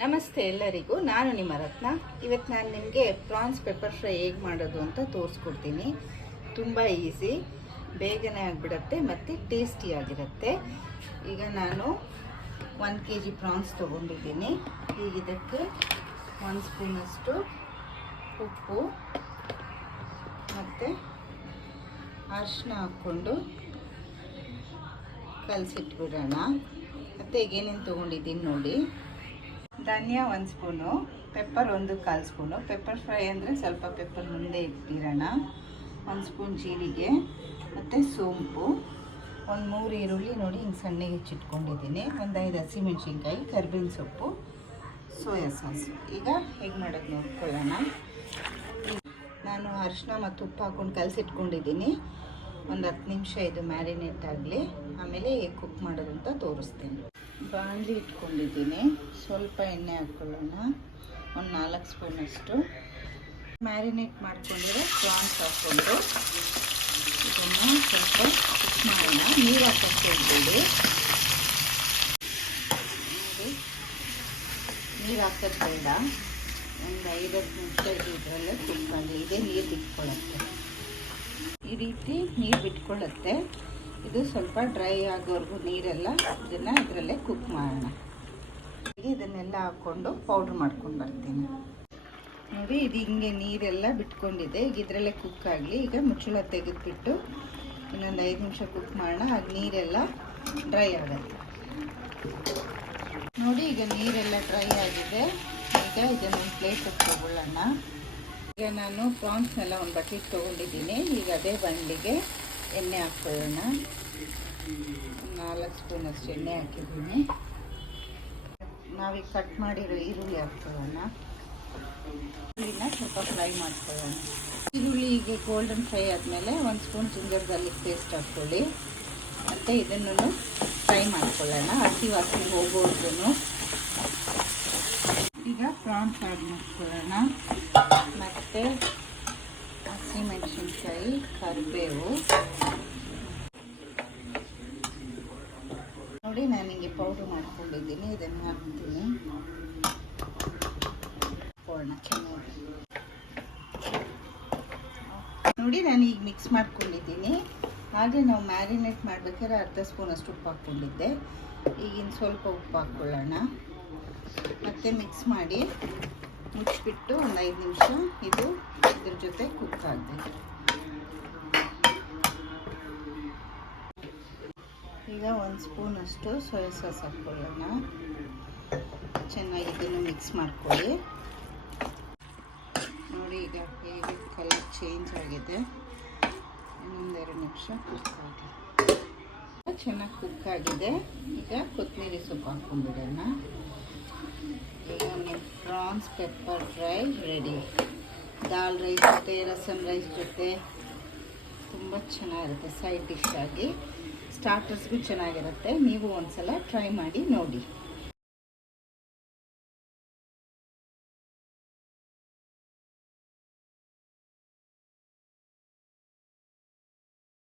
ನಮಸ್ತೆ ಎಲ್ಲರಿಗೂ, ನಾನು ನಿಮ್ಮ ರತ್ನ. ಇವತ್ತು ನಾನು ನಿಮಗೆ ಪ್ರಾನ್ಸ್ ಪೆಪ್ಪರ್ ಫ್ರೈ ಹೇಗೆ ಮಾಡೋದು ಅಂತ ತೋರಿಸ್ಕೊಡ್ತೀನಿ. ತುಂಬ ಈಸಿ, ಬೇಗನೆ ಆಗಿಬಿಡುತ್ತೆ ಮತ್ತು ಟೇಸ್ಟಿಯಾಗಿರುತ್ತೆ. ಈಗ ನಾನು 1 kg ಪ್ರಾನ್ಸ್ ತೊಗೊಂಡಿದ್ದೀನಿ. ಈಗ ಇದಕ್ಕೆ 1 ಸ್ಪೂನಷ್ಟು ಉಪ್ಪು ಮತ್ತು ಅರಿಶಿನ ಹಾಕ್ಕೊಂಡು ಕಲಸಿಟ್ಬಿಡೋಣ. ಮತ್ತು ಈಗ ಏನೇನು ತೊಗೊಂಡಿದ್ದೀನಿ ನೋಡಿ. ಧನಿಯಾ 1 spoon, pepper 1/4 spoon. Pepper fry ಅಂದರೆ ಸ್ವಲ್ಪ ಪೆಪ್ಪರ್ ಮುಂದೆ ಇಟ್ಟಿರೋಣ. 1 ಸ್ಪೂನ್ ಜೀರಿಗೆ ಮತ್ತು ಸೋಂಪು, 3 ಈರುಳ್ಳಿ ನೋಡಿ ಹಿಂಗೆ ಸಣ್ಣಗೆ ಹೆಚ್ಚಿಟ್ಕೊಂಡಿದ್ದೀನಿ, 5 ಹಸಿಮೆಣ್ಸಿನ್ಕಾಯಿ, ಕರಿಬೇವಿನ ಸೊಪ್ಪು, ಸೋಯಾ ಸಾಸ್. ಈಗ ಹೇಗೆ ಮಾಡೋದು ನೋಡ್ಕೊಳ್ಳೋಣ. ನಾನು ಅರಿಶಿನ ಮತ್ತು ಉಪ್ಪು ಹಾಕ್ಕೊಂಡು ಕಲಸಿಟ್ಕೊಂಡಿದ್ದೀನಿ. 10 ನಿಮಿಷ ಇದು ಮ್ಯಾರಿನೇಟ್ ಆಗಲಿ, ಆಮೇಲೆ ಹೇಗೆ ಕುಕ್ ಮಾಡೋದು ಅಂತ ತೋರಿಸ್ತೀನಿ. ಬಾಣಲಿ ಇಟ್ಕೊಂಡಿದ್ದೀನಿ, ಸ್ವಲ್ಪ ಎಣ್ಣೆ ಹಾಕ್ಕೊಳ್ಳೋಣ. 4 ಸ್ಪೂನಷ್ಟು ಮ್ಯಾರಿನೇಟ್ ಮಾಡ್ಕೊಂಡಿರೋ ಪ್ರಾನ್ಸ್ ಹಾಕ್ಕೊಂಡು ಇದನ್ನು ಸ್ವಲ್ಪ ಕುಕ್ ಮಾಡೋಣ. ನೀರು ಹಾಕೋಕ್ಕೆ ಇಡ್ಬೇಡಿ, ನೀರು ಹಾಕೋದು ಬೇಡ. 5-10 ನಿಮಿಷ ಇದರಲ್ಲೇ ಕುಕ್ ಮಾಡಲಿ. ಇದೇ ನೀರು ಬಿಟ್ಕೊಳ್ಳುತ್ತೆ, ಈ ರೀತಿ ನೀರು ಬಿಟ್ಕೊಳ್ಳುತ್ತೆ. ಇದು ಸ್ವಲ್ಪ ಡ್ರೈ ಆಗೋವರೆಗೂ ನೀರೆಲ್ಲ ಇದನ್ನು ಇದರಲ್ಲೇ ಕುಕ್ ಮಾಡೋಣ. ಇದನ್ನೆಲ್ಲ ಹಾಕ್ಕೊಂಡು ಪೌಡ್ರ್ ಮಾಡ್ಕೊಂಡು ಬರ್ತೀನಿ ನೋಡಿ. ಇದು ಹಿಂಗೆ ನೀರೆಲ್ಲ ಬಿಟ್ಕೊಂಡಿದೆ. ಈಗ ಇದರಲ್ಲೇ ಕುಕ್ ಆಗಲಿ. ಈಗ ಮುಚ್ಚಳ ತೆಗೆದುಬಿಟ್ಟು ಇನ್ನೊಂದು 5 ನಿಮಿಷ ಕುಕ್ ಮಾಡೋಣ. ಆಗ ನೀರೆಲ್ಲ ಡ್ರೈ ಆಗುತ್ತೆ ನೋಡಿ. ಈಗ ನೀರೆಲ್ಲ ಡ್ರೈ ಆಗಿದೆ. ಈಗ ಇದನ್ನು ಪ್ಲೇಟಿಗೆ ತಗೊಳ್ಳೋಣ. ಈಗ ನಾನು ಪ್ರಾನ್ಸ್ನೆಲ್ಲ ಒಂದು ಬಕೆಟ್ ತೊಗೊಂಡಿದ್ದೀನಿ. ಈಗ ಅದೇ ಬಾಣಲಿಗೆ ಎಣ್ಣೆ ಹಾಕ್ಕೊಳ್ಳೋಣ. 4 ಸ್ಪೂನಷ್ಟು ಎಣ್ಣೆ ಹಾಕಿದ್ದೀನಿ. ನಾವೀಗ ಕಟ್ ಮಾಡಿರೋ ಈರುಳ್ಳಿ ಹಾಕ್ಕೊಳ್ಳೋಣ. ಈರುಳ್ಳಿನ ಸ್ವಲ್ಪ ಫ್ರೈ ಮಾಡ್ಕೊಳ್ಳೋಣ. ಈರುಳ್ಳಿ ಈಗ ಗೋಲ್ಡನ್ ಫ್ರೈ ಆದಮೇಲೆ 1 ಸ್ಪೂನ್ ಜಿಂಜರ್ ಗಾರ್ಲಿಕ್ ಪೇಸ್ಟ್ ಹಾಕ್ಕೊಳ್ಳಿ. ಮತ್ತು ಇದನ್ನು ಫ್ರೈ ಮಾಡ್ಕೊಳ್ಳೋಣ, ಹಸಿ ವಾಸನೆ ಹೋಗೋವರೆಗೂ. ಈಗ ಪ್ರಾನ್ಸ್ ಆ್ಯಡ್ ಮಾಡ್ಕೊಳ್ಳೋಣ. ಮತ್ತು ಹಸಿಮೆಣಸಿನ್ಕಾಯಿ, ಕರಿಬೇವು ನೋಡಿ. ನಾನು ಹಿಂಗೆ ಪೌಡ್ರ್ ಮಾಡ್ಕೊಂಡಿದ್ದೀನಿ, ಇದನ್ನು ಹಾಕ್ತೀನಿ. ಚೆನ್ನಾಗಿ ನೋಡಿ. ನಾನು ಈಗ ಮಿಕ್ಸ್ ಮಾಡ್ಕೊಂಡಿದ್ದೀನಿ. ಹಾಗೆ ನಾವು ಮ್ಯಾರಿನೇಟ್ ಮಾಡಬೇಕಾದ್ರೆ 1/2 ಸ್ಪೂನಷ್ಟು ಉಪ್ಪು ಹಾಕ್ಕೊಂಡಿದ್ದೆ. ಈಗಿನ ಸ್ವಲ್ಪ ಉಪ್ಪು ಹಾಕ್ಕೊಳ್ಳೋಣ. ಮತ್ತು ಮಿಕ್ಸ್ ಮಾಡಿ ಮುಚ್ಚಿಬಿಟ್ಟು ಒಂದು 5 ನಿಮಿಷ ಇದು ಇದ್ರ ಜೊತೆ ಕುಕ್ ಆಗಬೇಕು. ಈಗ 1 ಸ್ಪೂನಷ್ಟು ಸೋಯಾ ಸಾಸ್ ಹಾಕ್ಕೊಳ್ಳೋಣ. ಚೆನ್ನಾಗಿ ಇದನ್ನು ಮಿಕ್ಸ್ ಮಾಡ್ಕೊಳ್ಳಿ ನೋಡಿ. ಈಗ ಹೇಗೆ ಕಲರ್ ಚೇಂಜ್ ಆಗಿದೆ. ಇನ್ನೊಂದು 2 ನಿಮಿಷ ಕುಕ್ ಆಗಿ ಚೆನ್ನಾಗಿ ಕುಕ್ ಆಗಿದೆ. ಈಗ ಕೊತ್ತಂಬರಿ ಸೊಪ್ಪು ಹಾಕ್ಕೊಂಡ್ಬಿಡೋಣ. ಈಗ ನಿಮ್ಮ ಪ್ರಾನ್ಸ್ ಪೆಪ್ಪರ್ ಫ್ರೈ ರೆಡಿ. ದಾಲ್ ರೈಸ್ ಜೊತೆ, ರಸಮ್ ರೈಸ್ ಜೊತೆ ತುಂಬ ಚೆನ್ನಾಗಿರುತ್ತೆ. ಸೈಡ್ ಡಿಶ್ ಆಗಿ ಸ್ಟಾರ್ಟರ್ಸ್ಗೂ ಚೆನ್ನಾಗಿರುತ್ತೆ. ನೀವು ಒಂದ್ಸಲ ಟ್ರೈ ಮಾಡಿ ನೋಡಿ.